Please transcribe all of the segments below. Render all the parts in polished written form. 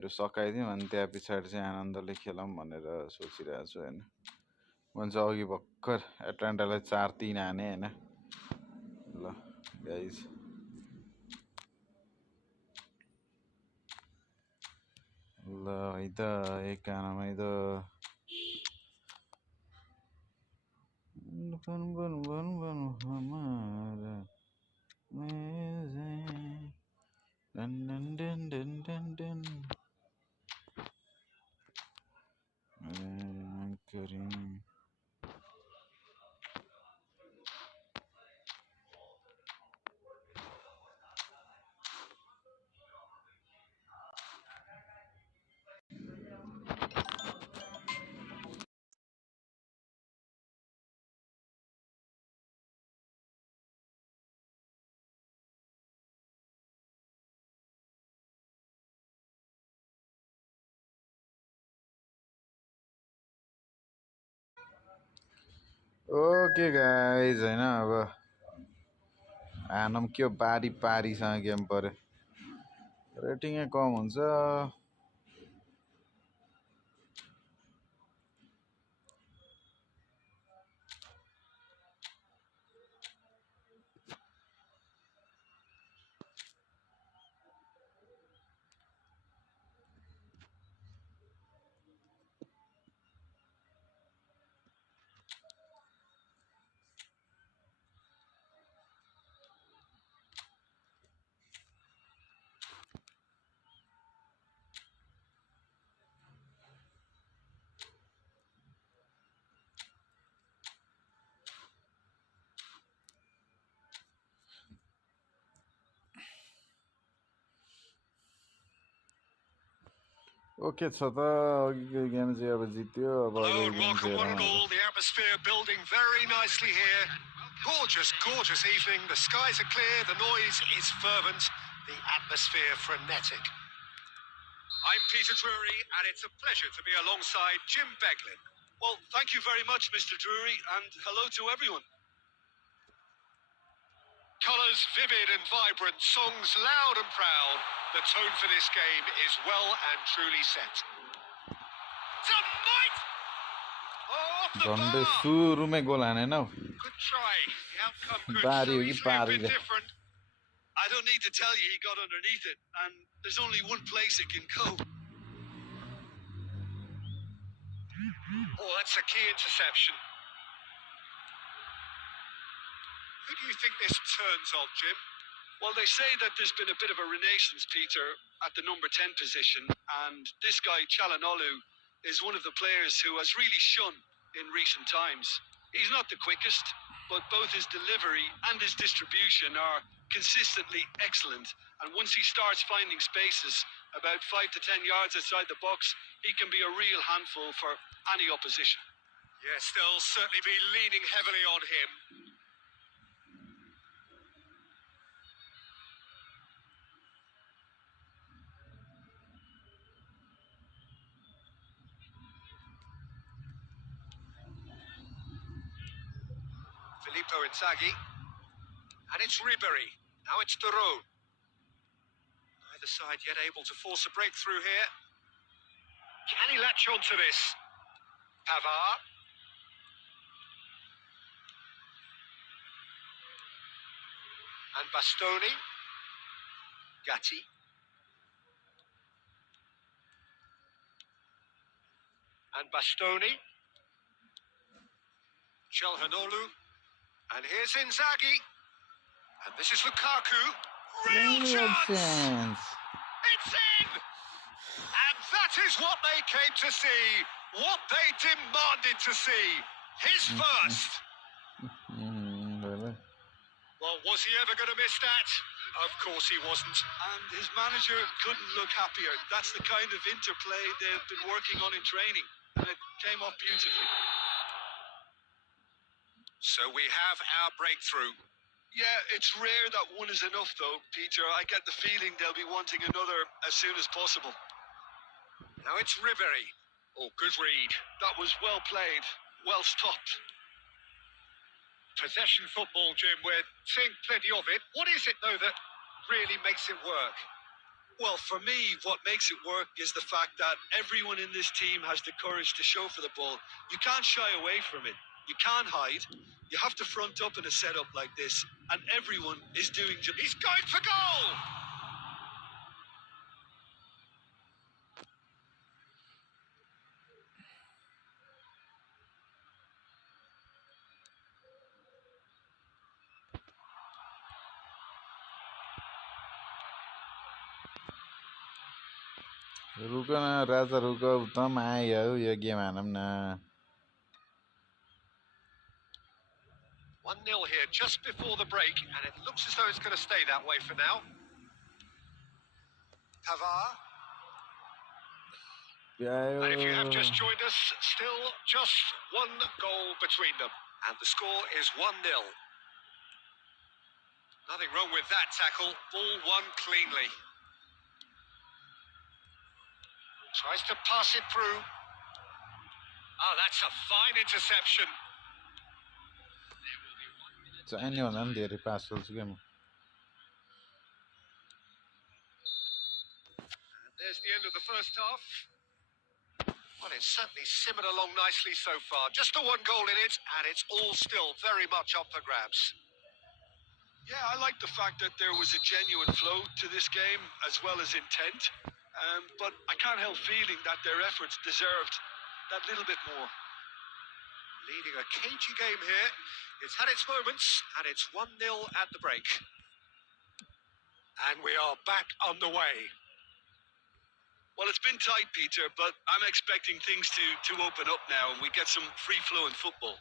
यो सकाइदिउँ अनि त्यहाँ पछाडि चाहिँ आनन्दले खेलौँ भनेर सोचिरहेको छु होइन मैले चाहिँ अघि भर्खर एटलान्टालाई 4-3 हाने होइन ल गाइज ल है त एक गानामा है त बन बन बन बन हमारा डन डन डन डन डन डन करीम ओके गाइज होइन अब हानम के बारी पारीसँग गेम पऱ्यो रेटिङै कम हुन्छ ओके छ त अघिको गेम चाहिँ अब जित्यो अब अगाडि गेम चाहिँ हेरौँ The atmosphere building very nicely here. Gorgeous, gorgeous evening. The skies are clear, the noise is fervent, the atmosphere frenetic. I'm Peter Drury, and it's a pleasure to be alongside Jim Beglin. Well, thank you very much, Mr. Drury, and hello to everyone. Colours vivid and vibrant, songs loud and proud. The tone for this game is well and truly set. Tonight! झन्डै सुरुमै गोल हानेन हौ Good try. The outcome could easily have been different. I don't need to tell you he got underneath it, and there's only one place it can go. Oh, that's a key interception. Who do you think this turns on, Jim? Well, they say that there's been a bit of a renaissance, Peter, at the number 10 position, and this guy, Chalanolu, is one of the players who has really shone in recent times. He's not the quickest, but both his delivery and his distribution are consistently excellent, and once he starts finding spaces about 5 to 10 yards outside the box, he can be a real handful for any opposition. Yes, they'll certainly be leaning heavily on him. Filippo Inzaghi, and it's Ribery. Now it's Duro. Neither side yet able to force a breakthrough here. Can he latch on to this? Pavard. And Bastoni. Gatti. And Bastoni. Calhanoglu. And here's Inzaghi. And this is Lukaku. Real chance! It's in! And that is what they came to see. What they demanded to see. His first. Well, was he ever going to miss that? Of course he wasn't. And his manager couldn't look happier. That's the kind of interplay they've been working on in training. And it came off beautifully. So we have our breakthrough. Yeah, it's rare that one is enough though, Peter. I get the feeling they'll be wanting another as soon as possible. Now it's Ribery. Oh, good read. That was well played, well stopped. Possession football, Jim, we're seeing plenty of it. What is it though that really makes it work? Well, for me, what makes it work is the fact that everyone in this team has the courage to show for the ball. You can't shy away from it. You can't hide. You have to front up in a setup like this, and everyone is doing just... He's going for goal! रुक न राजा रुक उत्तम आयो यो game हानौँ न 1-0 here just before the break, and it looks as though it's going to stay that way for now. Pavard. And if you have just joined us, still just one goal between them. And the score is 1-0. Nothing wrong with that tackle. Ball won cleanly. Tries to pass it through. Oh, that's a fine interception. चाहिने भन्दा पनि धेरै पास खेल्छु क्या म There's the end of the first half. Well, it's certainly simmered along nicely so far. Just the one goal in it, and it's all still very much up for grabs. Yeah, I like the fact that there was a genuine flow to this game, as well as intent. But I can't help feeling that their efforts deserved that little bit more. Leading a cagey game here. It's had its moments, and it's 1-0 at the break. And we are back on the way. Well, it's been tight, Peter, but I'm expecting things to open up now and we get some free-flowing football.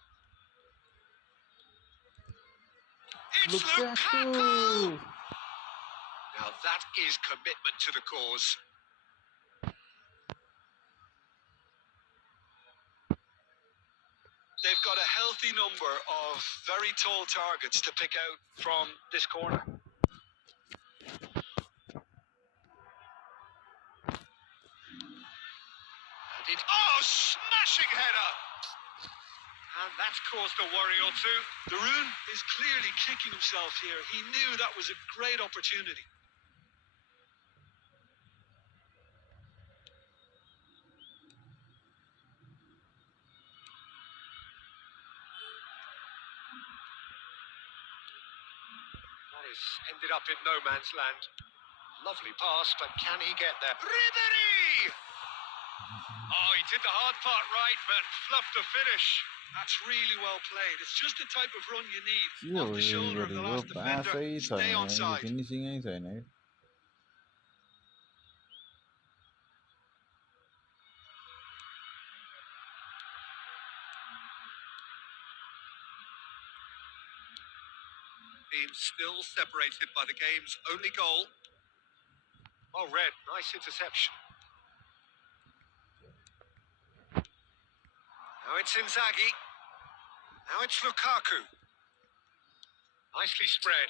It's Lukaku! Now that is commitment to the cause. They've got a healthy number of very tall targets to pick out from this corner. Oh, smashing header! And that's caused a worry or two. De Roon is clearly kicking himself here. He knew that was a great opportunity. That is ended up in no man's land. Lovely pass, but can he get there? Ribéry! Oh, he did the hard part right, but fluffed the finish. That's really well played. It's just the type of run you need. Off the shoulder of the last defender, stay onside. फिनिसिङै छैन है Being still separated by the game's only goal. Oh, Red, nice interception. Now it's Inzaghi. Now it's Lukaku. Nicely spread.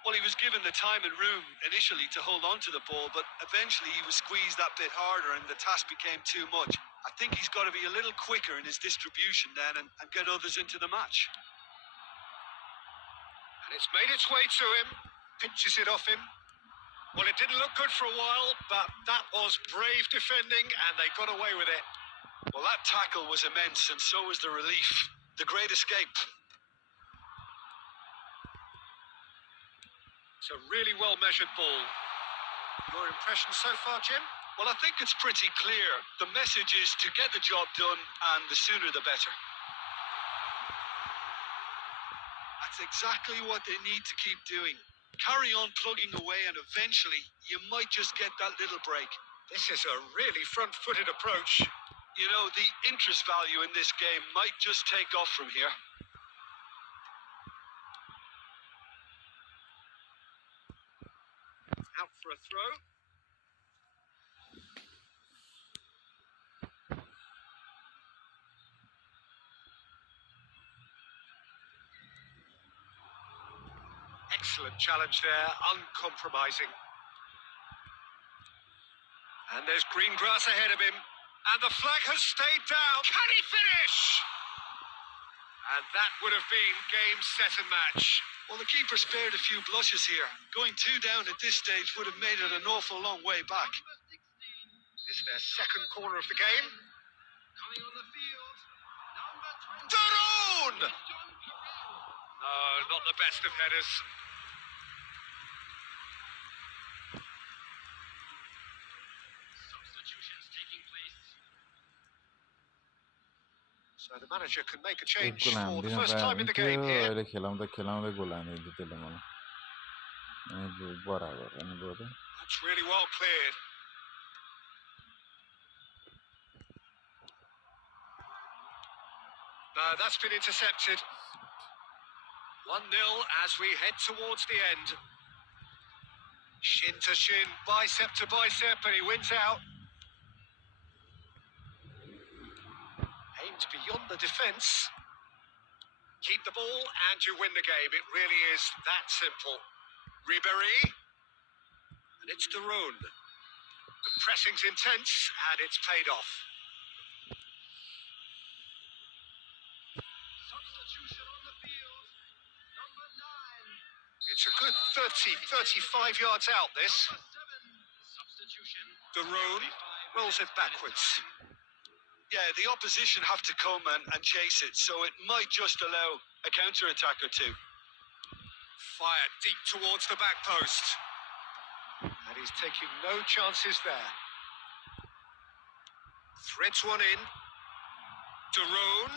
Well, he was given the time and room initially to hold on to the ball, but eventually he was squeezed that bit harder and the task became too much. I think he's got to be a little quicker in his distribution then and get others into the match. And it's made its way to him. Pinches it off him. Well, it didn't look good for a while, but that was brave defending and they got away with it. Well, that tackle was immense, and so was the relief. The great escape. It's a really well-measured ball. Your impression so far, Jim? Well, I think it's pretty clear. The message is to get the job done, and the sooner the better. That's exactly what they need to keep doing. Carry on plugging away, and eventually, you might just get that little break. This is a really front-footed approach. You know, the interest value in this game might just take off from here. Out for a throw. Excellent challenge there, uncompromising. And there's green grass ahead of him. And the flag has stayed down. Can he finish? And that would have been game, set and match. Well, the keeper spared a few blushes here. Going 2 down at this stage would have made it an awful long way back. This is their second corner of the game. Daron! No, not the best of headers. Substitutions taking place. So the manager can make a change for the first time in the game here. अहिले खेलाउँदै गोल हानिदियो त्यसले मलाई अनि बराबर अनि गयो त That's really well cleared. No, that's been intercepted. 1-0 as we head towards the end. Shin to shin, bicep to bicep, and he wins out. Aimed beyond the defence. Keep the ball and you win the game. It really is that simple. Ribéry. And it's Daron. The pressing's intense and it's paid off. Substitution on the field. Number 9. It's a good 35 yards out, this. Substitution. Daron rolls it backwards. Yeah, the opposition have to come and chase it, so it might just allow a counter-attack or two. Fired deep towards the back post. And he's taking no chances there. Threads one in. Daron.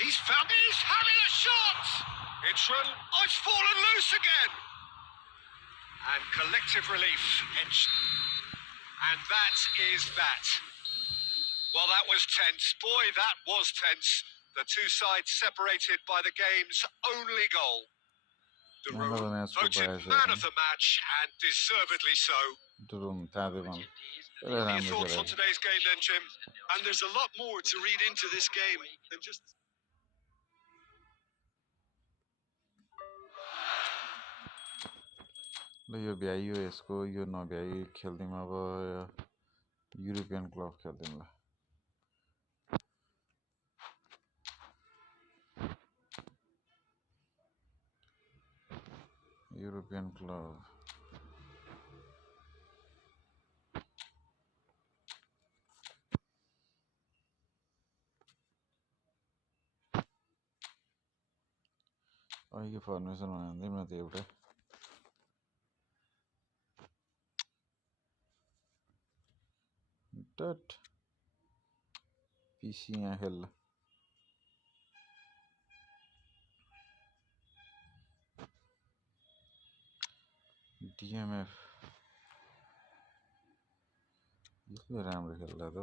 He's having a shot! It's fallen loose again! And collective relief. And that is that. Well, that was tense. Boy, that was tense. The two sides separated by the game's only goal. Daron voted man of the match, and deservedly so. Any thoughts on today's game then, Jim? And there's a lot more to read into this game than just... ल यो भ्याइयो यसको यो नभ्याइ खेल्दिउँ अब European club खेल्दिउँ ल European club. यो formation भन्दैम न त एउटा डट पिसी यहाँ खेल्ला DMF यसले राम्रो खेल्ला त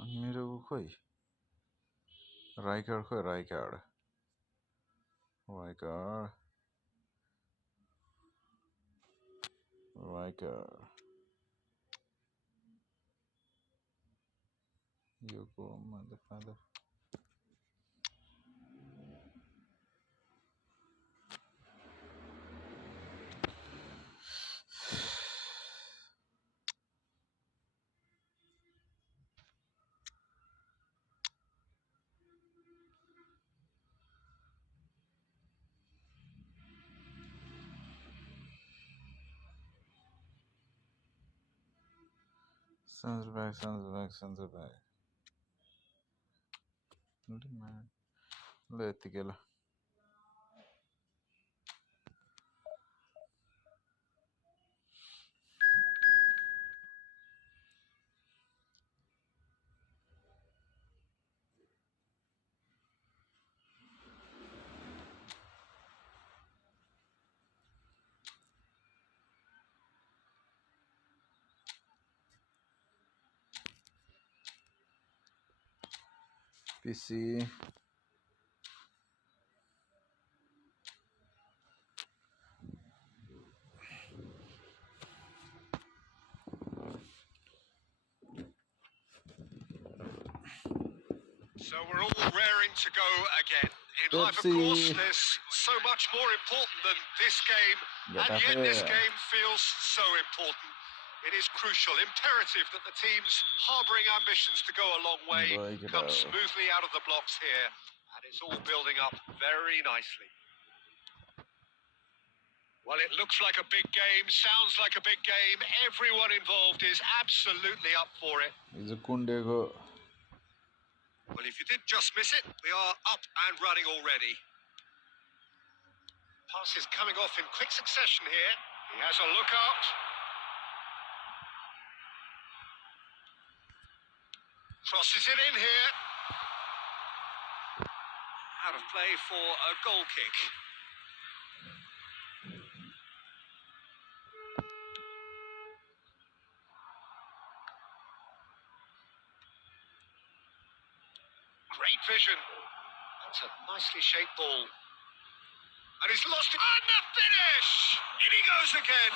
अनि मेरो खोइ राइकार्ड यो को mother Sounds back. Man. Let it go. PC. So we're all raring to go again. In life, of course, there's so much more important than this game, and yet this game feels so important. It is crucial, imperative that the teams harbouring ambitions to go a long way come smoothly out of the blocks here. And it's all building up very nicely. Well, it looks like a big game, sounds like a big game. Everyone involved is absolutely up for it. Well, if you did just miss it, we are up and running already. Pass is coming off in quick succession here. He has a look out. Crosses it in here. Out of play for a goal kick. Great vision. That's a nicely shaped ball. And he's lost it. And the finish! In he goes again.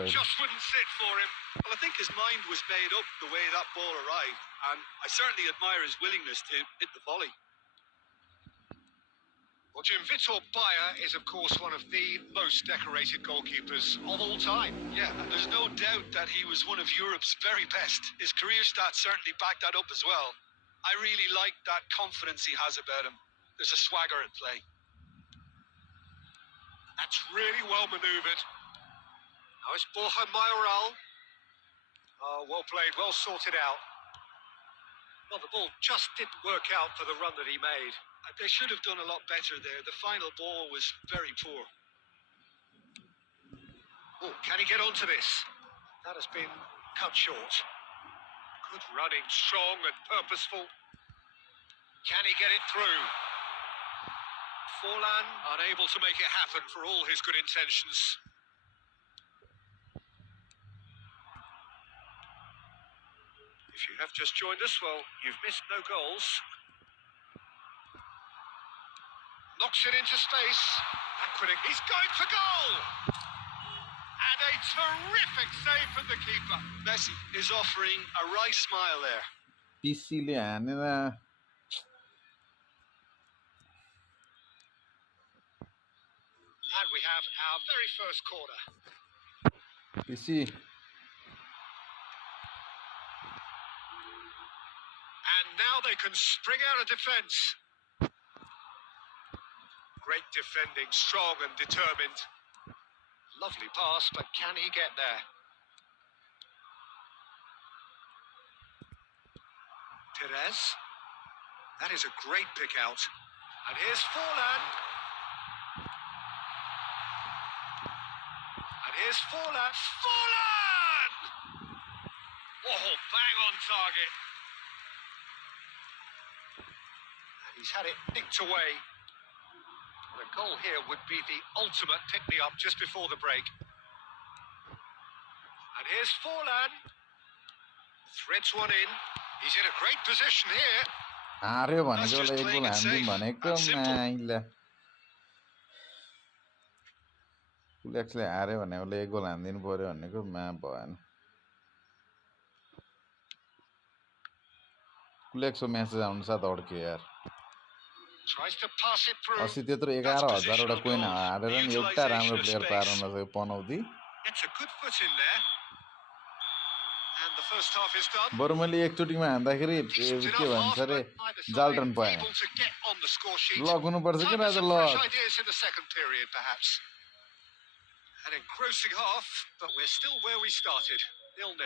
It just wouldn't sit for him. Well, I think his mind was made up the way that ball arrived, and I certainly admire his willingness to hit the volley. Well, Jim, Vitor Bayer is, of course, one of the most decorated goalkeepers of all time. Yeah, and there's no doubt that he was one of Europe's very best. His career stats certainly back that up as well. I really like that confidence he has about him. There's a swagger at play. That's really well manoeuvred. Now it's Borja Mayoral. Oh, well played, well sorted out. Well, the ball just didn't work out for the run that he made. They should have done a lot better there. The final ball was very poor. Oh, can he get onto this? That has been cut short. Good running, strong and purposeful. Can he get it through? Forlan unable to make it happen for all his good intentions. If you have just joined us, well, you've missed no goals. Knocks it into space. He's going for goal! And a terrific save from the keeper. Messi is offering a right smile there. And we have our very first corner. And now they can spring out a defence. Great defending, strong and determined. Lovely pass, but can he get there? Perez. That is a great pick out. And here's Forlan. And here's Forlan. Forlan! Oh, bang on target. And he's had it nicked away. The goal here would be the ultimate pick-me-up just before the break. And here's Forlan. Threads one in. He's in a great position here. That's just playing it safe. That's simple. Tries to pass it through. अस्ति त्यत्रो 11,000 coin हारेर नि एउटा राम्रो player पाएर नसके पनौती It's a good foot in there. And the first half is done. बरु मैले एकचोटीमा हान्दाखेरि के भन्छ रे जालटन पाएँ लक हुनुपर्छ के राजा luck Ideas in the second period, perhaps. An engrossing half, but we're still where we started, 0-0.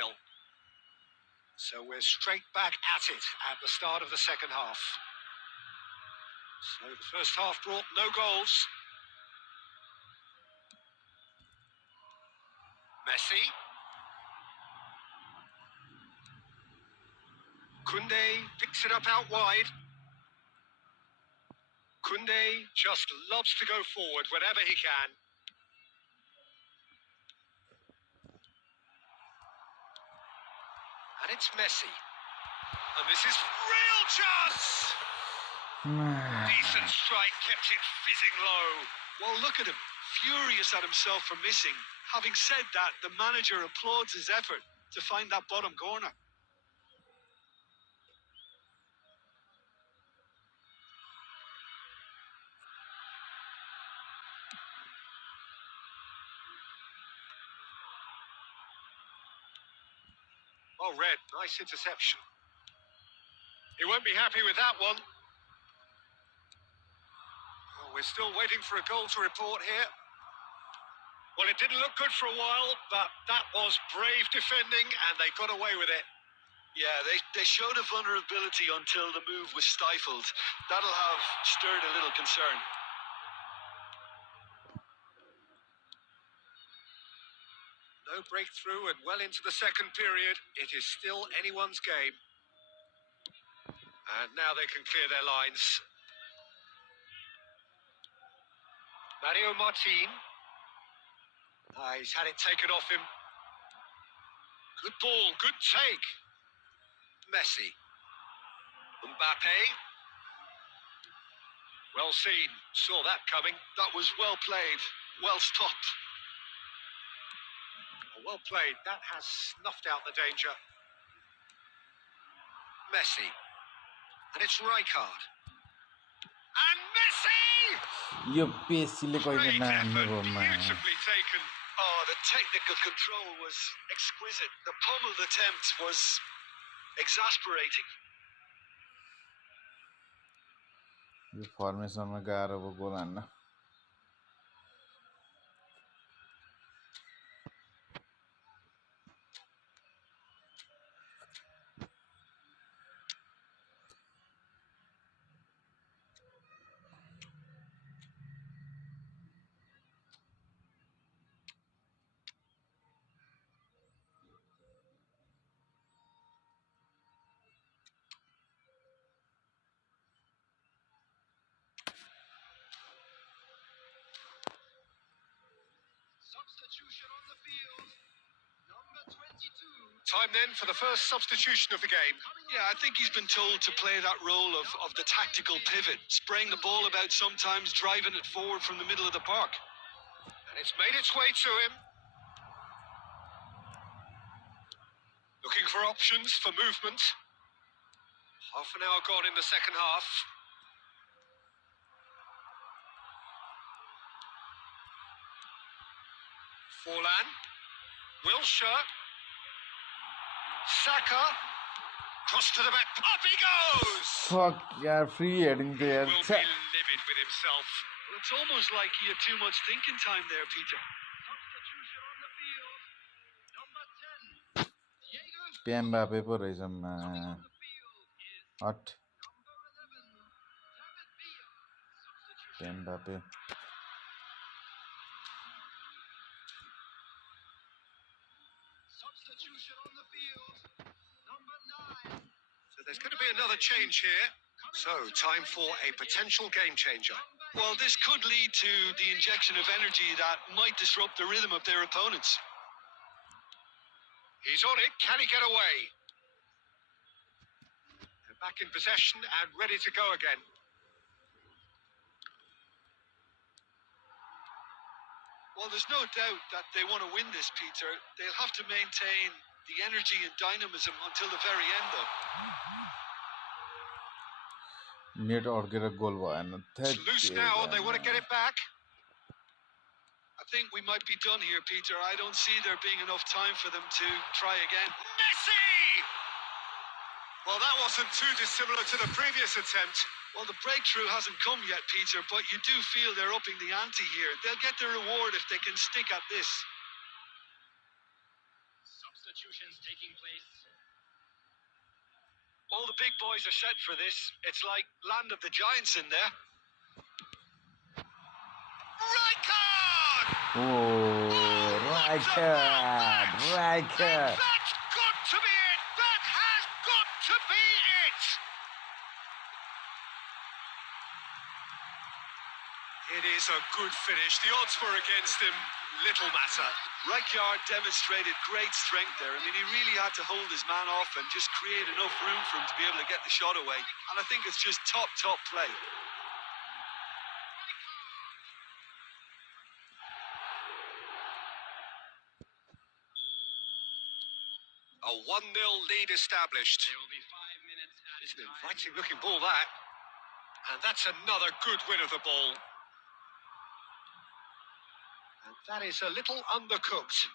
So we're straight back at it at the start of the second half. So the first half brought no goals. Messi. Koundé picks it up out wide. Koundé just loves to go forward whenever he can. And it's Messi. And this is real chance! Decent strike, kept it fizzing low. Well, look at him, furious at himself for missing. Having said that, the manager applauds his effort to find that bottom corner. Oh, Red, nice interception. He won't be happy with that one. We're still waiting for a goal to report here. Well, it didn't look good for a while, but that was brave defending, and they got away with it. Yeah, they showed a vulnerability until the move was stifled. That'll have stirred a little concern. No breakthrough and well into the second period. It is still anyone's game. And now they can clear their lines. Mario Martin. He's had it taken off him. Good ball, good take. Messi. Mbappe. Well seen. Saw that coming. That was well played. Well stopped. Well played. That has snuffed out the danger. Messi. And it's Rijkaard. And Messi! यो पेसीले Great कहिले नान्नु effort, Bhoma beautifully taken. Oh, the technical control was exquisite. The pummeled attempt was exasperating. यो फर्मेसनमा गाह्रो भयो गोल हान्न Substitution on the field. Number 22. Time then for the first substitution of the game. Yeah, I think he's been told to play that role of the tactical pivot, spraying the ball about sometimes, driving it forward from the middle of the park. And it's made its way to him. Looking for options for movement. Half an hour gone in the second half. Forlan. Wilshere. Saka. Cross to the back. Up he goes! Fuck यार free heading त यार Will be livid with himself. Well, it's almost like he had too much thinking time there, Peter. Substitution on the field. Number 10. Diego. प्याम्बापे पो रहेछम्मा हट प्याम्बापे Substitution on the field. Number 9. So there's going to be another change here. So, time for a potential game changer. Well, this could lead to the injection of energy that might disrupt the rhythm of their opponents. He's on it. Can he get away? They're back in possession and ready to go again. Well, there's no doubt that they want to win this, Peter. They'll have to maintain the energy and dynamism until the very end, though. Net अड्केर goal भएन It's loose now and they want to get it back. I think we might be done here, Peter. I don't see there being enough time for them to try again. Messi! Well, that wasn't too dissimilar to the previous attempt. Well, the breakthrough hasn't come yet, Peter, but you do feel they're upping the ante here. They'll get their reward if they can stick at this. Substitutions taking place. All the big boys are set for this. It's like Land of the Giants in there. Rijkaard! Oh, Rijkaard, Rijkaard. That's got to be it! That has got to be it! It is a good finish. The odds were against him. Little matter. Rijkaard demonstrated great strength there. I mean, he really had to hold his man off and just create enough room for him to be able to get the shot away. And I think it's just top play. A 1-0 lead established. There will be 5 minutes at It's an inviting looking ball, that. And that's another good win of the ball. And that is a little undercooked.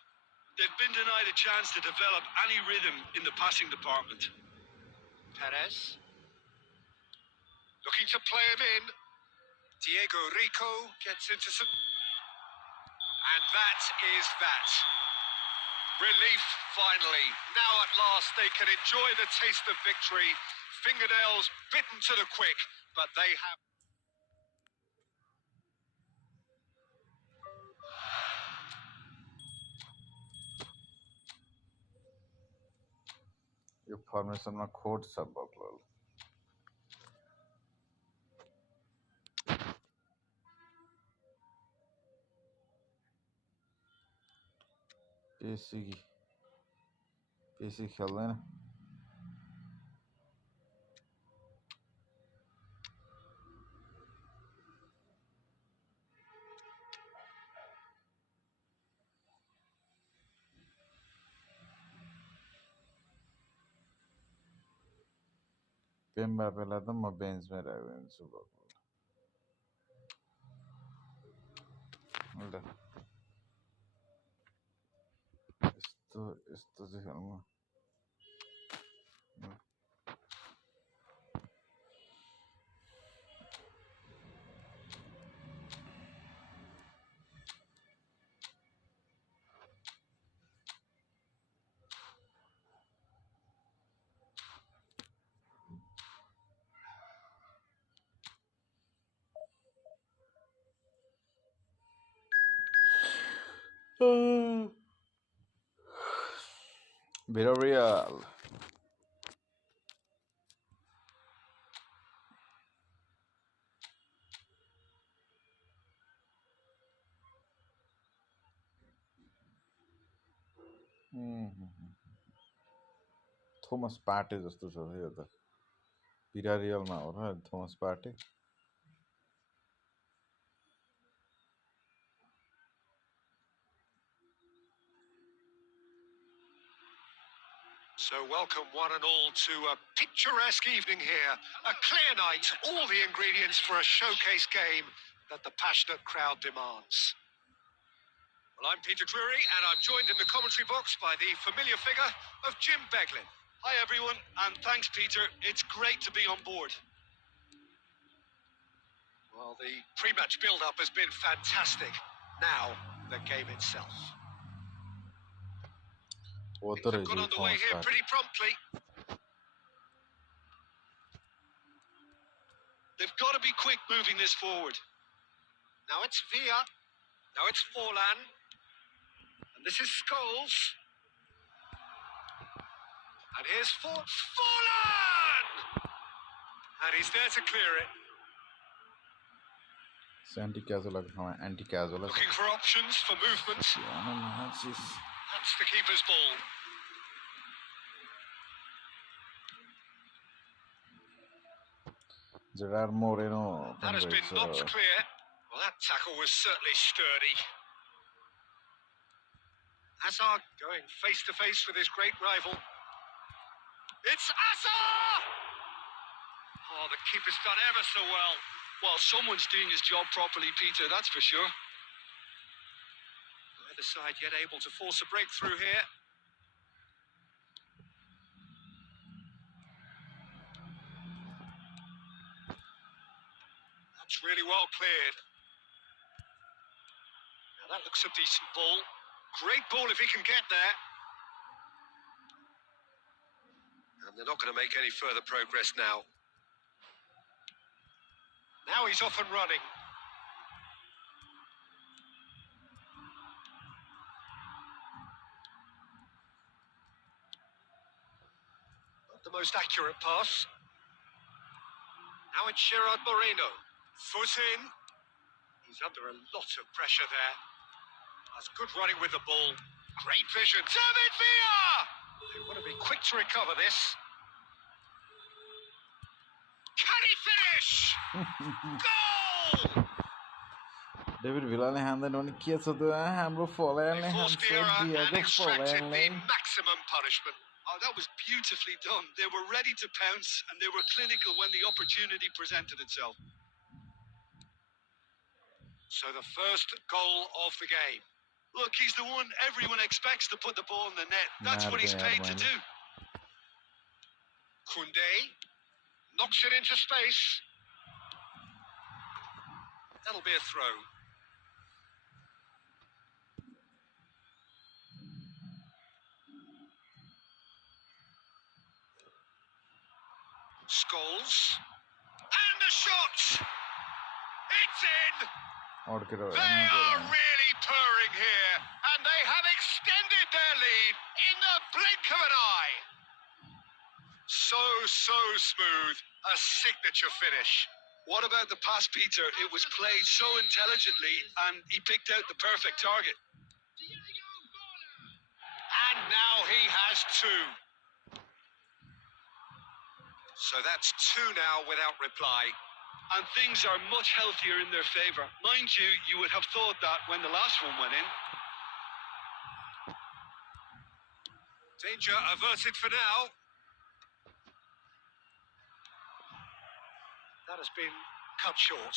They've been denied a chance to develop any rhythm in the passing department. Perez. Looking to play him in. Diego Rico gets into some... And that is that. Relief, finally. Now at last they can enjoy the taste of victory. Fingernails bitten to the quick, but they have... यो फर्मेसनमा खोट छ बक्लल पेसी खेल्दैन पेम्बापेलाई त म बेन्चमै राखिदिन्छु बक्लल ल यस्तो चाहिँ खेल्नु Villarreal Thomas Partey जस्तो छ यो त Villarrealमा हो र Thomas Partey So welcome one and all to a picturesque evening here. A clear night, all the ingredients for a showcase game that the passionate crowd demands. Well, I'm Peter Drury, and I'm joined in the commentary box by the familiar figure of Jim Beglin. Hi everyone, and thanks Peter. It's great to be on board. Well, the pre-match build-up has been fantastic. Now, the game itself. Things have got underway here pretty promptly. They've got to be quick moving this forward. Now it's Villa. Now it's Forlan. And this is Scholes. And here's Forlan! And he's there to clear it. Anti-casual anti-casual Looking for options for movement. That's the keeper's ball. Gerard Moreno. That has been knocked clear. Well, that tackle was certainly sturdy. Hazard going face to face with his great rival. It's Hazard! Oh, the keeper's done ever so well. Well, someone's doing his job properly, Peter, that's for sure. Either side yet able to force a breakthrough here. That's really well cleared. Now that looks a decent ball. Great ball if he can get there. And they're not going to make any further progress now. Now he's off and running. Not the most accurate pass. Now it's Gerard Moreno. Foot in. He's under a lot of pressure there. That's good running with the ball. Great vision. David Villa! They want to be quick to recover this. Can he finish? Goal! David Villa le handed on the kids of the Hamburg Forlan. They forced the error and extracted the maximum punishment. Oh, that was beautifully done. They were ready to pounce and they were clinical when the opportunity presented itself. So the first goal of the game. Look, he's the one everyone expects to put the ball in the net. That's what he's paid to do. Koundé knocks it into space. That'll be a throw. Scholes. And the shot! It's in! और के रहो They are really purring here, and they have extended their lead in the blink of an eye. So smooth. A signature finish. What about the pass, Peter? It was played so intelligently, and he picked out the perfect target. And now he has two. So that's two now without reply. And things are much healthier in their favour. Mind you, you would have thought that when the last one went in. Danger averted for now. That has been cut short.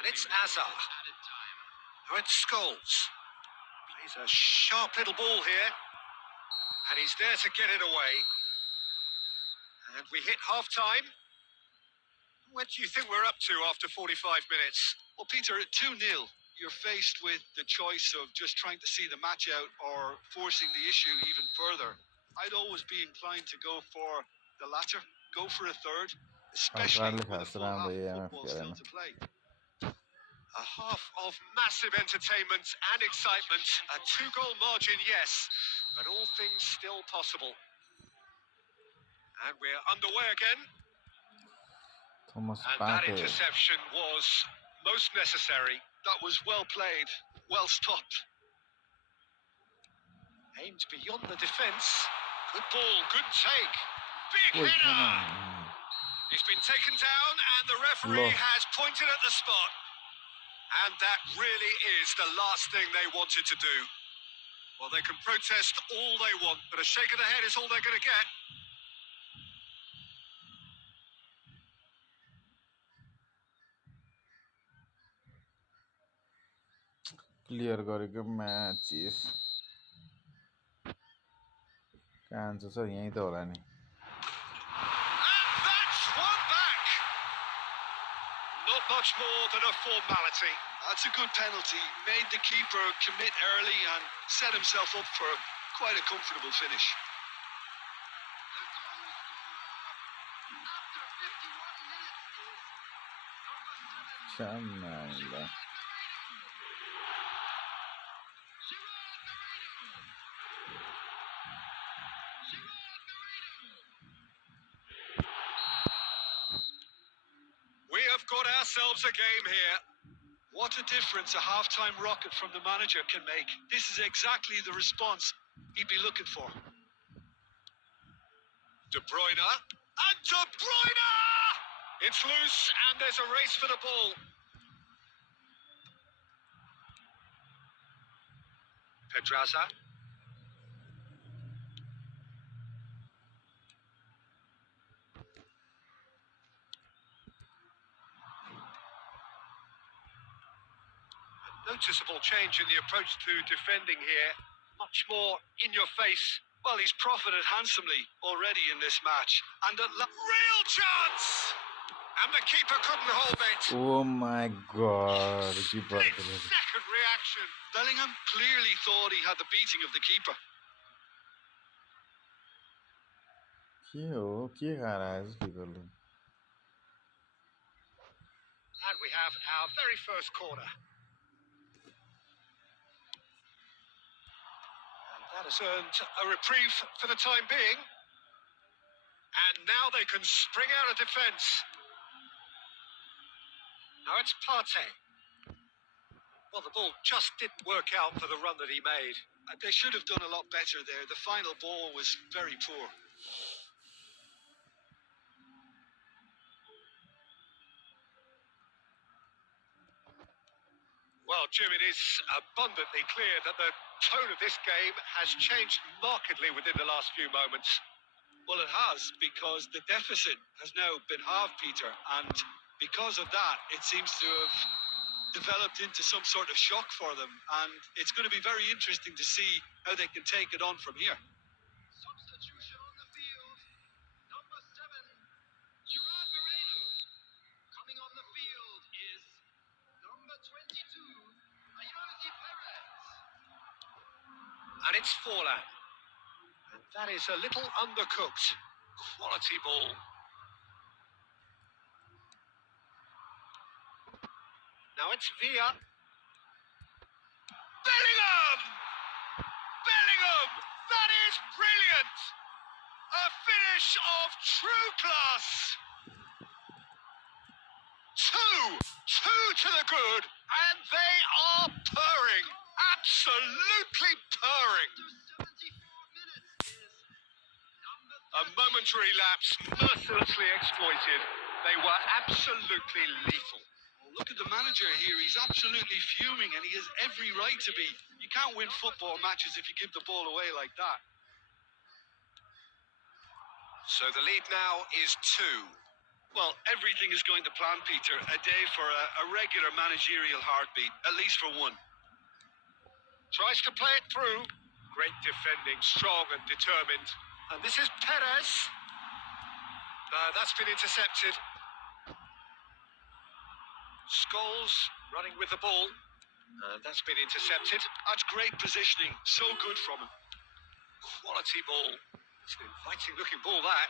And it's Azar. Now it's Scholes. Plays a sharp little ball here. And he's there to get it away. And we hit half-time. What do you think we're up to after 45 minutes? Well, Peter, at 2-0, you're faced with the choice of just trying to see the match out or forcing the issue even further. I'd always be inclined to go for the latter. Go for a third, especially with a full half of football still to play. A half of massive entertainment and excitement. A 2-goal margin, yes, but all things still possible. And we're underway again. And that interception was most necessary. That was well played, well stopped. Aimed beyond the defence. Good ball, good take. Big header! He's been taken down and the referee has pointed at the spot. And that really is the last thing they wanted to do. Well, they can protest all they want, but a shake of the head is all they're going to get. Clear गरेको match कहाँ छ sir यही त होला नि And that's one back. Not much more than a formality. That's a good penalty. Made the keeper commit early and set himself up for quite a comfortable finish. Chamala. We have got ourselves a game here. What a difference a half-time rocket from the manager can make. This is exactly the response he'd be looking for. De Bruyne. And De Bruyne! It's loose and there's a race for the ball. Pedraza. Noticeable change in the approach to defending here. Much more in your face. Well, he's profited handsomely already in this match. And real chance! And the keeper couldn't hold it. Oh my god. Keeper. Second reaction. Bellingham clearly thought he had the beating of the keeper. के खारा है keeperले And we have our very first corner. That has earned a reprieve for the time being. And now they can spring out of defence. Now it's Partey. Well, the ball just didn't work out for the run that he made. They should have done a lot better there. The final ball was very poor. Well, Jim, it is abundantly clear that the tone of this game has changed markedly within the last few moments. Well, it has, because the deficit has now been halved, Peter, and because of that, it seems to have developed into some sort of shock for them, and it's going to be very interesting to see how they can take it on from here. Substitution on the field. Number 7, Gerard Moreno, coming on the field. And it's Forlan. And that is a little undercooked. Quality ball. Now it's Villa. Bellingham! Bellingham! That is brilliant! A finish of true class! Two to the good, and they are purring. Absolutely purring. A momentary lapse, mercilessly exploited. They were absolutely lethal. Look at the manager here. He's absolutely fuming, and he has every right to be. You can't win football matches if you give the ball away like that. So the lead now is 2. Well, everything is going to plan, Peter. A day for a regular managerial heartbeat, at least for one. Tries to play it through. Great defending, strong and determined. And this is Perez. That's been intercepted. Scholes running with the ball. And that's been intercepted. That's great positioning. So good from him. Quality ball. It's an inviting looking ball, that.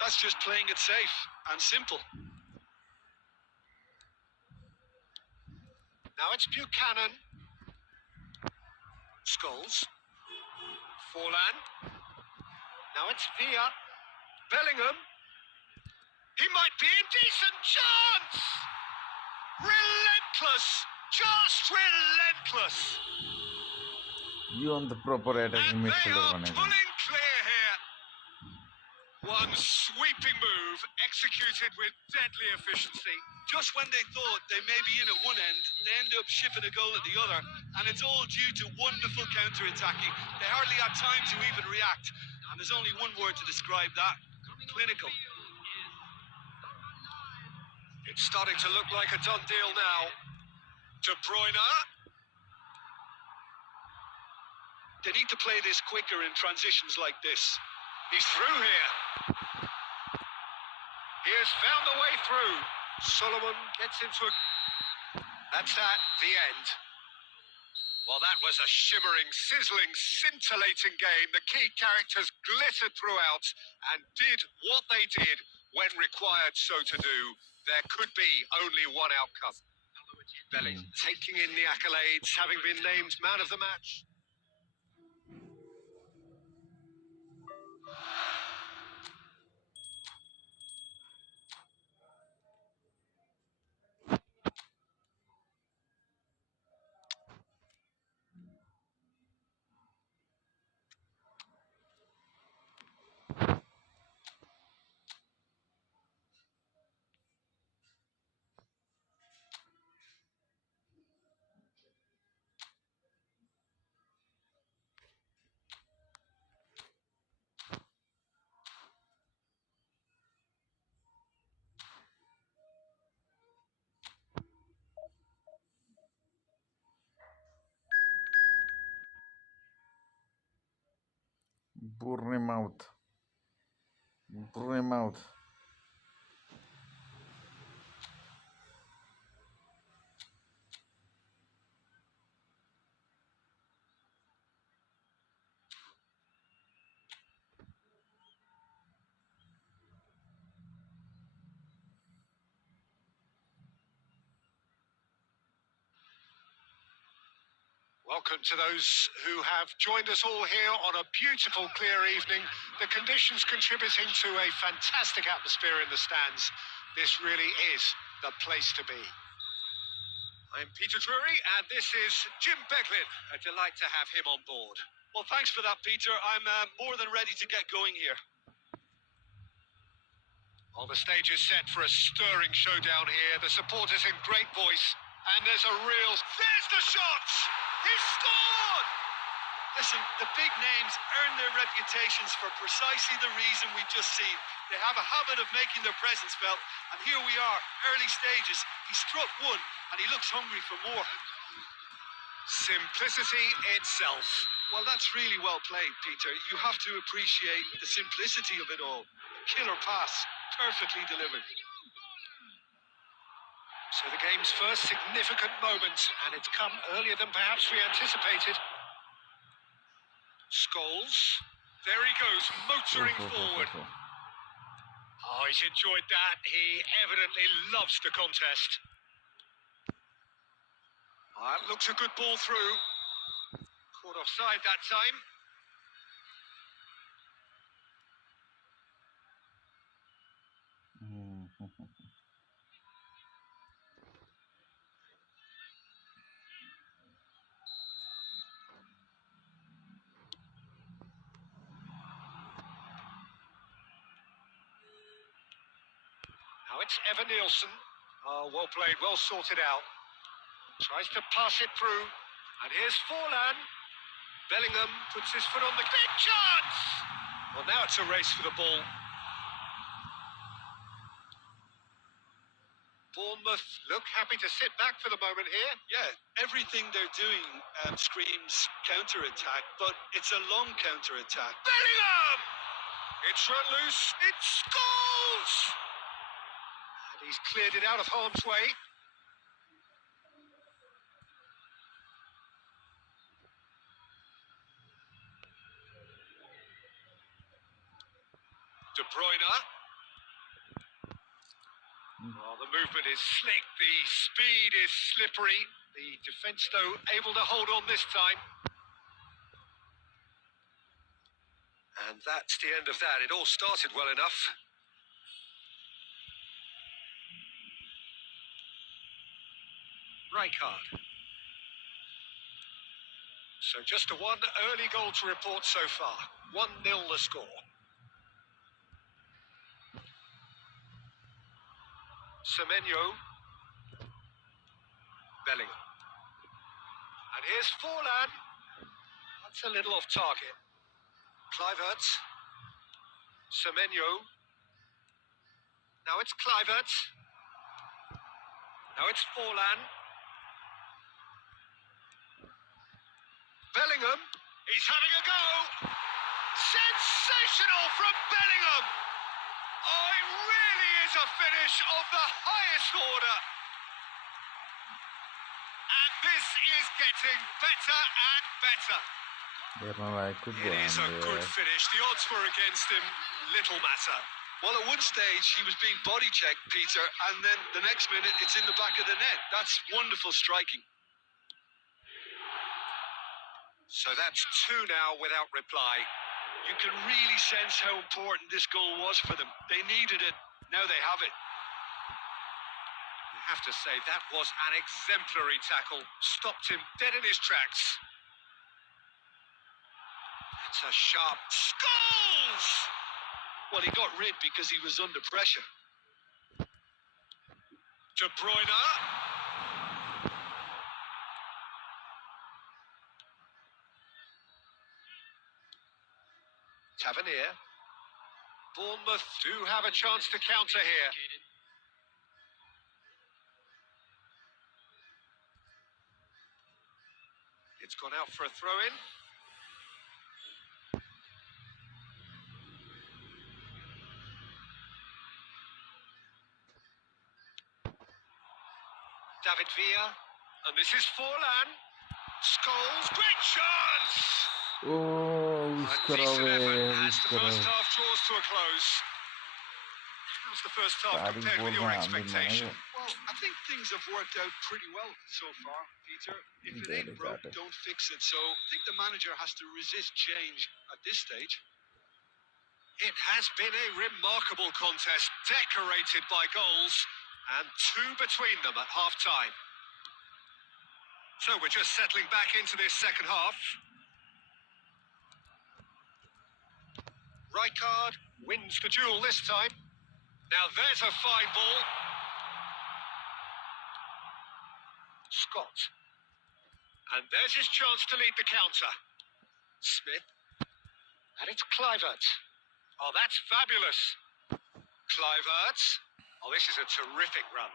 That's just playing it safe and simple. Now it's Buchanan. Scholes. Forlan. Now it's Villa. Bellingham. He might be in decent chance! Relentless! Just relentless! You on the proper attacking And they midfielder are बनेगा. pulling clear here. One sweeping move executed with deadly efficiency. Just when they thought they may be in at one end, they end up shipping a goal at the other, and it's all due to wonderful counter-attacking. They hardly had time to even react, and there's only one word to describe that: clinical. It's starting to look like a done deal now. De Bruyne. They need to play this quicker in transitions like this. He's through here. He has found a way through. Solomon gets into a... That's that, the end. Well, that was a shimmering, sizzling, scintillating game. The key characters glittered throughout and did what they did when required so to do. There could be only one outcome. Belling taking in the accolades, having been named man of the match. Bournemouth. Bournemouth. Welcome to those who have joined us all here on a beautiful, clear evening. The conditions contributing to a fantastic atmosphere in the stands. This really is the place to be. I'm Peter Drury, and this is Jim Beglin. A delight to have him on board. Well, thanks for that, Peter. I'm more than ready to get going here. Well, the stage is set for a stirring showdown here. The supporters in great voice, and there's a real... There's the shot! He scored! Listen, the big names earn their reputations for precisely the reason we've just seen. They have a habit of making their presence felt, and here we are, early stages. He struck one, and he looks hungry for more. Simplicity itself. Well, that's really well played, Peter. You have to appreciate the simplicity of it all. A killer pass, perfectly delivered. So the game's first significant moment, and it's come earlier than perhaps we anticipated. Scholes. There he goes, motoring forward. Oh, he's enjoyed that. He evidently loves the contest. That looks a good ball through. Caught offside that time. Now it's Evan Nielsen. Oh, well played, well sorted out. Tries to pass it through. And here's Forlan. Bellingham puts his foot on the big chance. Well, now it's a race for the ball. Bournemouth look happy to sit back for the moment here. Yeah, everything they're doing screams counter-attack, but it's a long counter-attack. Bellingham! It's run loose. It's Scholes! And he's cleared it out of harm's way. De Bruyne. Oh, the movement is slick, the speed is slippery. The defence, though, able to hold on this time. And that's the end of that. It all started well enough. Rijkaard. So just a one early goal to report so far. 1-0 the score. Semenyo. Bellingham. And here's Forlan. That's a little off target. Kluivert. Semenyo. Now it's Kluivert. Now it's Forlan. Bellingham. He's having a go. Sensational from Bellingham. Oh, it really is a finish of the highest order. And this is getting better and better. It is a good finish. The odds were against him. Little matter. Well, at one stage, he was being body-checked, Peter, and then the next minute, it's in the back of the net. That's wonderful striking. So that's 2 now without reply. You can really sense how important this goal was for them. They needed it. Now they have it. You have to say, that was an exemplary tackle. Stopped him dead in his tracks. That's a sharp Scholes! Well, he got rid because he was under pressure. De Bruyne. Tavernier. Bournemouth do have a chance to counter here. It's gone out for a throw-in. David Villa. And this is Forlan. Scholes, great chance! A decent effort as the first half draws to a close. How was the first half compared with your expectation? Well, I think things have worked out pretty well so far, Peter. If it ain't broke, don't fix it. So I think the manager has to resist change at this stage. It has been a remarkable contest, decorated by goals, and 2 between them at half-time. So we're just settling back into this second half. Rijkaard wins the duel this time. Now there's a fine ball. Scott. And there's his chance to lead the counter. Smith. And it's Kluivert. Oh, that's fabulous. Kluivert. Oh, this is a terrific run.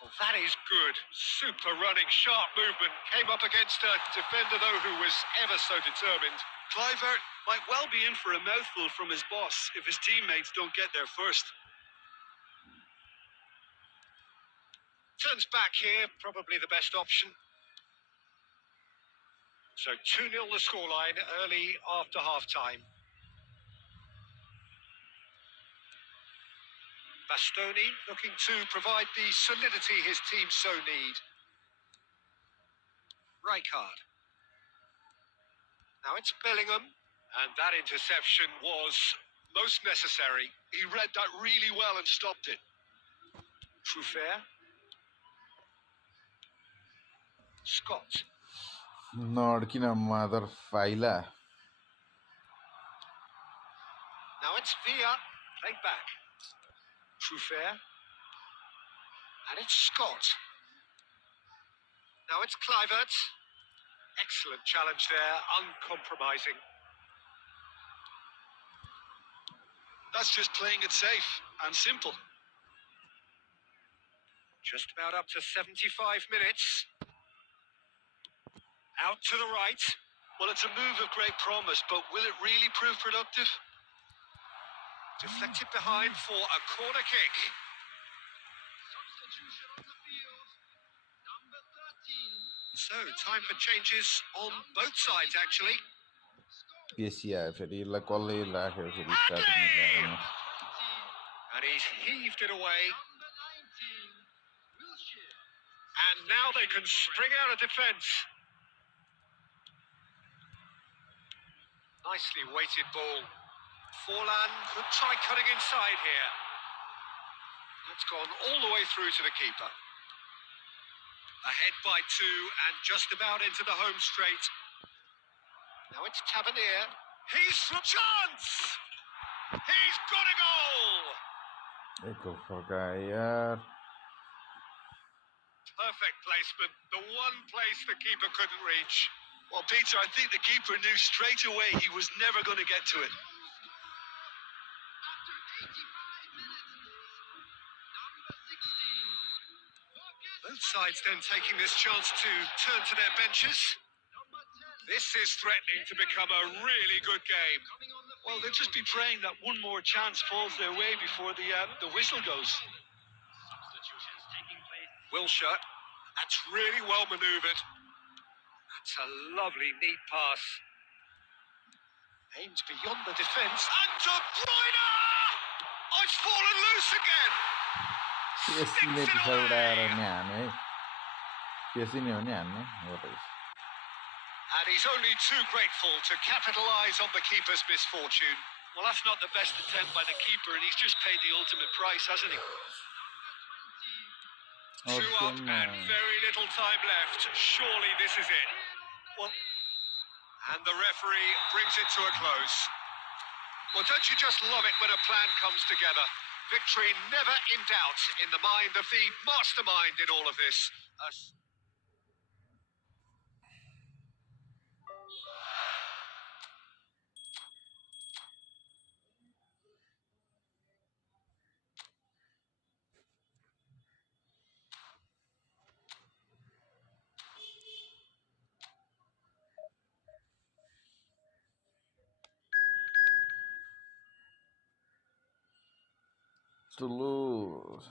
Oh, that is good. Super running, sharp movement. Came up against a defender, though, who was ever so determined. Kluivert might well be in for a mouthful from his boss if his teammates don't get there first. Turns back here, probably the best option. So 2-0 the scoreline early after half-time. Bastoni looking to provide the solidity his team so need. Rijkaard. Now it's Bellingham, and that interception was most necessary. He read that really well and stopped it. Truffert. Scott. Nordkina mother faila. Now it's Villa, played back. Truffert. And it's Scott. Now it's Kluivert. Excellent challenge there, uncompromising. That's just playing it safe and simple. Just about up to 75 minutes. Out to the right. Well, it's a move of great promise, but will it really prove productive? Deflected behind for a corner kick. Substitution on the field. Number 13. So, time for changes on both sides, actually. पेसी आयो फेरि यसलाई कसले राख्यो फेरि स्टार्टिङमा ल्याएर 20. And he's heaved it away. Number 19. Wilshere. And now they can spring out of defence. Nicely weighted ball. Forlan could try cutting inside here. That's gone all the way through to the keeper. Ahead by 2 and just about into the home straight. Now it's Tavernier. He's from chance! He's got a goal! एको फर्काए यार Perfect placement. The one place the keeper couldn't reach. Well, Peter, I think the keeper knew straight away he was never going to get to it. After 85 minutes, number 16. Marcus Both sides then taking this chance to turn to their benches. Number 10. This is threatening to become a really good game. Coming on the Well, field. they'll just be praying that one more chance falls their way before the whistle goes. Substitutions taking place. Wilshere, that's really well manoeuvred. That's a lovely, neat pass. Aims beyond the defence. And De Bruyne! Oh, it's fallen loose again! पेसीले Sticks it पछाडि उडाएर away! नि हाने है पेसी नै हो नि हान्ने हो त And he's only too grateful to capitalise on the keeper's misfortune. Well, that's not the best attempt by the keeper, and he's just paid the ultimate price, hasn't he? Oh, 2 up come and on. very little time left. Surely this is it. Well, And the referee brings it to a close. Well, don't you just love it when a plan comes together? Victory never in doubt in the mind of the mastermind in all of this. To lose.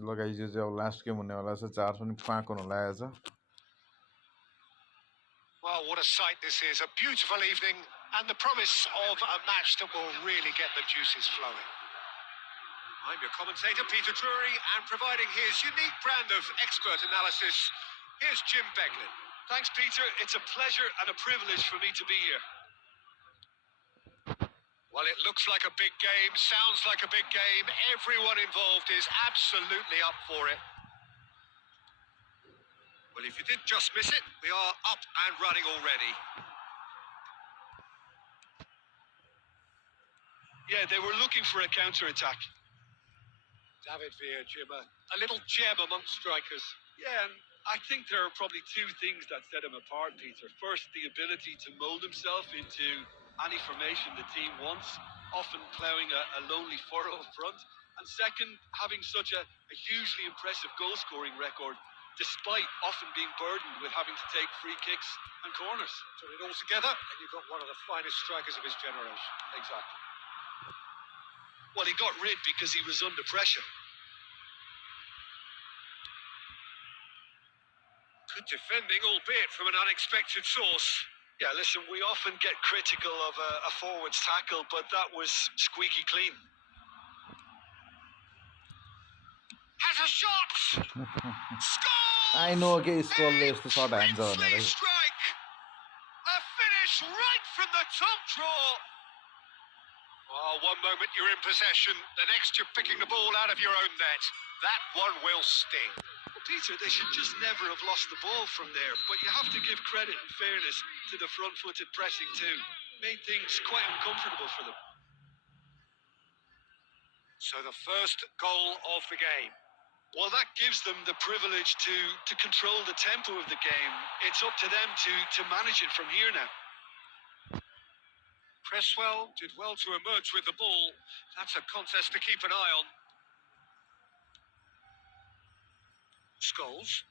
लगाइयो चाहिँ अब last game हुनेवाला छ 4 पनि पाक हुन लागेको छ Well, what a sight this is. A beautiful evening and the promise of a match that will really get the juices flowing. I'm your commentator, Peter Drury, and providing his unique brand of expert analysis, here's Jim Beglin. thanks, Peter. It's a pleasure and a privilege for me to be here. Well, it looks like a big game, sounds like a big game. Everyone involved is absolutely up for it. Well, if you did just miss it, we are up and running already. Yeah, they were looking for a counter-attack. David Villa, Jim, a little gem amongst strikers. Yeah, and I think there are probably two things that set him apart, Peter. First, the ability to mould himself into any formation the team wants, often ploughing a lonely furrow up front. And second, having such a hugely impressive goal-scoring record, despite often being burdened with having to take free kicks and corners. Put it all together, and you've got one of the finest strikers of his generation. Exactly. Well, he got rid because he was under pressure. Good defending, albeit from an unexpected source. Yeah, listen, we often get critical of a forward's tackle, but that was squeaky clean. Has a shot! Scores! I know okay, scoreless to short answer. Princely strike! A finish right from the top draw! Oh, one moment you're in possession, the next you're picking the ball out of your own net. That one will sting. Well, Peter, they should just never have lost the ball from there, but you have to give credit and fairness to the front-footed pressing too. Made things quite uncomfortable for them. So the first goal of the game. Well, that gives them the privilege to control the tempo of the game. It's up to them to manage it from here now. Cresswell did well to emerge with the ball. That's a contest to keep an eye on. Scholes.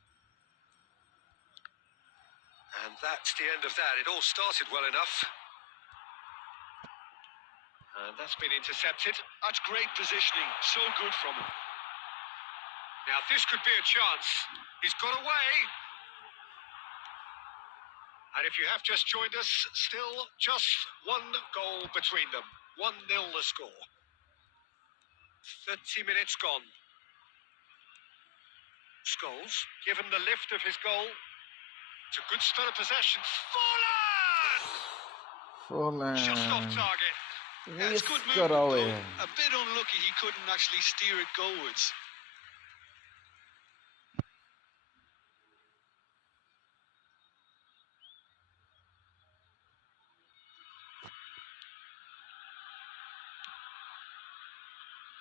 And that's the end of that. It all started well enough. And that's been intercepted. That's great positioning. So good from him. Now this could be a chance. He's got away. And if you have just joined us, still just one goal between them. 1-0 the score. 30 minutes gone. Scholes, given the lift of his goal. It's a good spell of possession. Fallen! Just off target. Yeah, it's good movement, though. A bit unlucky he couldn't actually steer it goalwards.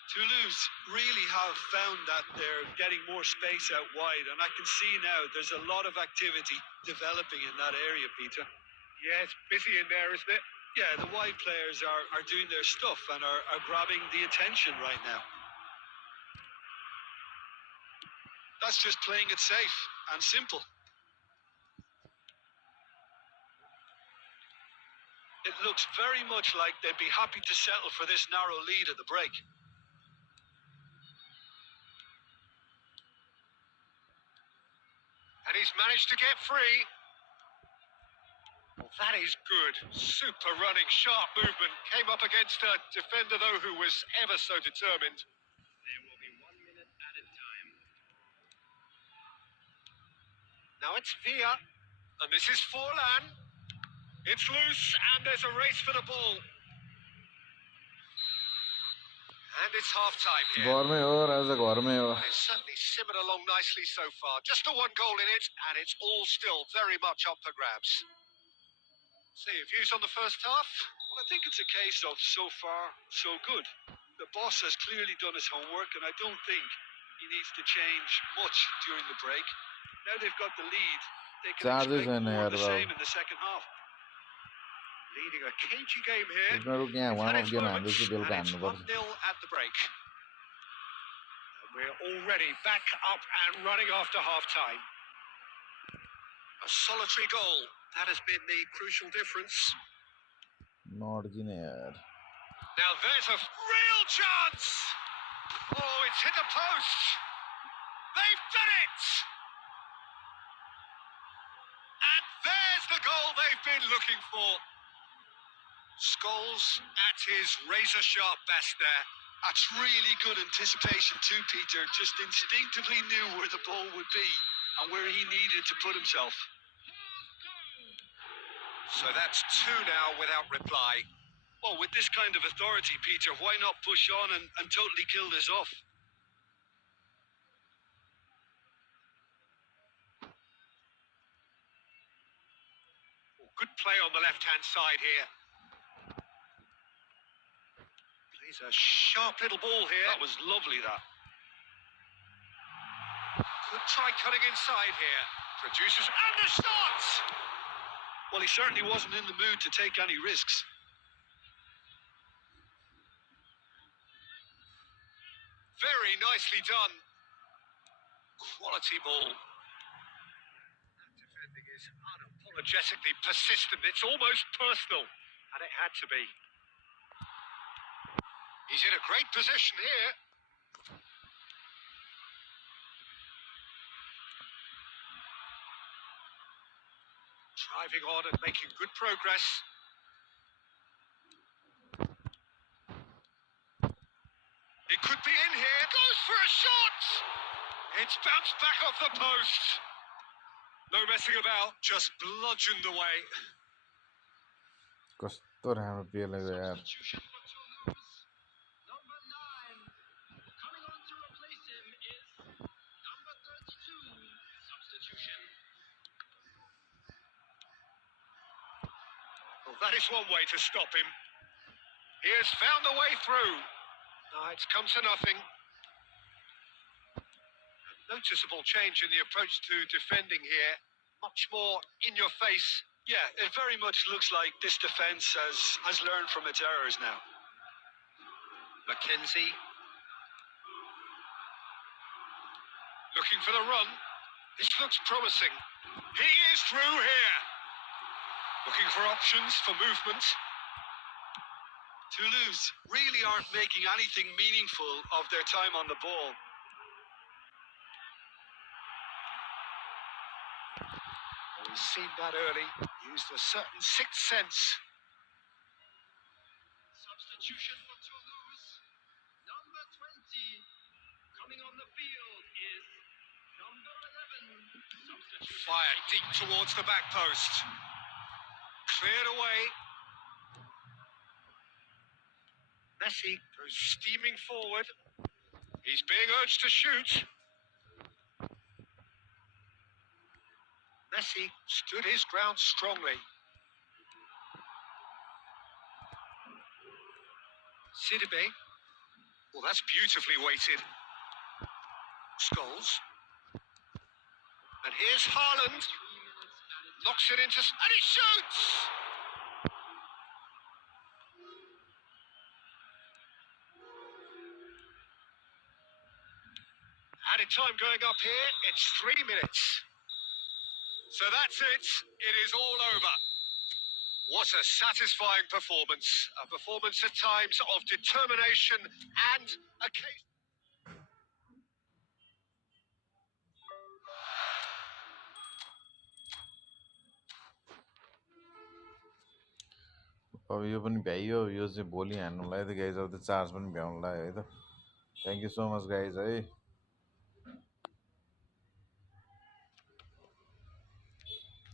Toulouse really have found that they're getting more space out wide, and I can see now there's a lot of activity developing in that area, Peter. Yeah, it's busy in there, isn't it? Yeah, the wide players are doing their stuff and are grabbing the attention right now. That's just playing it safe and simple. It looks very much like they'd be happy to settle for this narrow lead at the break. And he's managed to get free. Well, that is good. Super running, sharp movement. Came up against a defender, though, who was ever so determined. There will be 1 minute added time. Now it's Villa. And this is Forlan. It's loose, and there's a race for the ball. And it's half-time here. It's certainly simmered along nicely so far. Just the one goal in it, and it's all still very much up for grabs. So your views on the first half? Well, I think it's a case of so far, so good. The boss has clearly done his homework, and I don't think he needs to change much during the break. Now they've got the lead, they can expect more of the same in the second half. Leading a cagey game here. It's not okay, It's one had of its them moments, is and it's 1-0 at the break. And we're already back up and running after half-time. A solitary goal. That has been the crucial difference. Not यार. Now there's a real chance. Oh, it's hit the post. They've done it. And there's the goal they've been looking for. Scholes at his razor-sharp best there. That's really good anticipation too, Peter. Just instinctively knew where the ball would be and where he needed to put himself. So that's 2 now without reply. Well, with this kind of authority, Peter, why not push on and totally kill this off? Good play on the left-hand side here. Plays a sharp little ball here. That was lovely, that. Could try cutting inside here. Produces and the shot! Well, he certainly wasn't in the mood to take any risks. nicely done. Quality ball. That defending is unapologetically persistent. It's almost personal, and it had to be. He's in a great position here. Driving on and making good progress. It could be in here. Goes for a shot. It's bounced back off the post. No messing about, just bludgeoned away. कस्तो राम्रो पेलेको यार Substitution for Toulouse. Number 9. Coming on to replace him is number 32. Substitution. Well, that is one way to stop him. He has found a way through. No, it's come to nothing. A noticeable change in the approach to defending here. Much more in your face. Yeah, it very much looks like this defence has learned from its errors now. Mackenzie. Looking for the run. This looks promising. He is through here. Looking for options for movement. Toulouse really aren't making anything meaningful of their time on the ball. Well, we've seen that early. Used a certain sixth sense. Substitution for Toulouse. Number 20. Coming on the field is number 11. Substitution. Fired deep towards the back post. Cleared away. Messi goes steaming forward. He's being urged to shoot. Messi stood his ground strongly. Sidibe. Well, that's beautifully weighted. Scholes. And here's Haaland. 3 minutes added. Knocks it into... and he shoots! Added time going up here. It's 3 minutes. So that's it. It is all over. What a satisfying performance. A performance at times of determination and occasion. अब यो पनि भ्याइयो यो चाहिँ भोलि हान्नुलाई त guys अब त charge पनि भ्याउनुलाई है त thank you so much guys है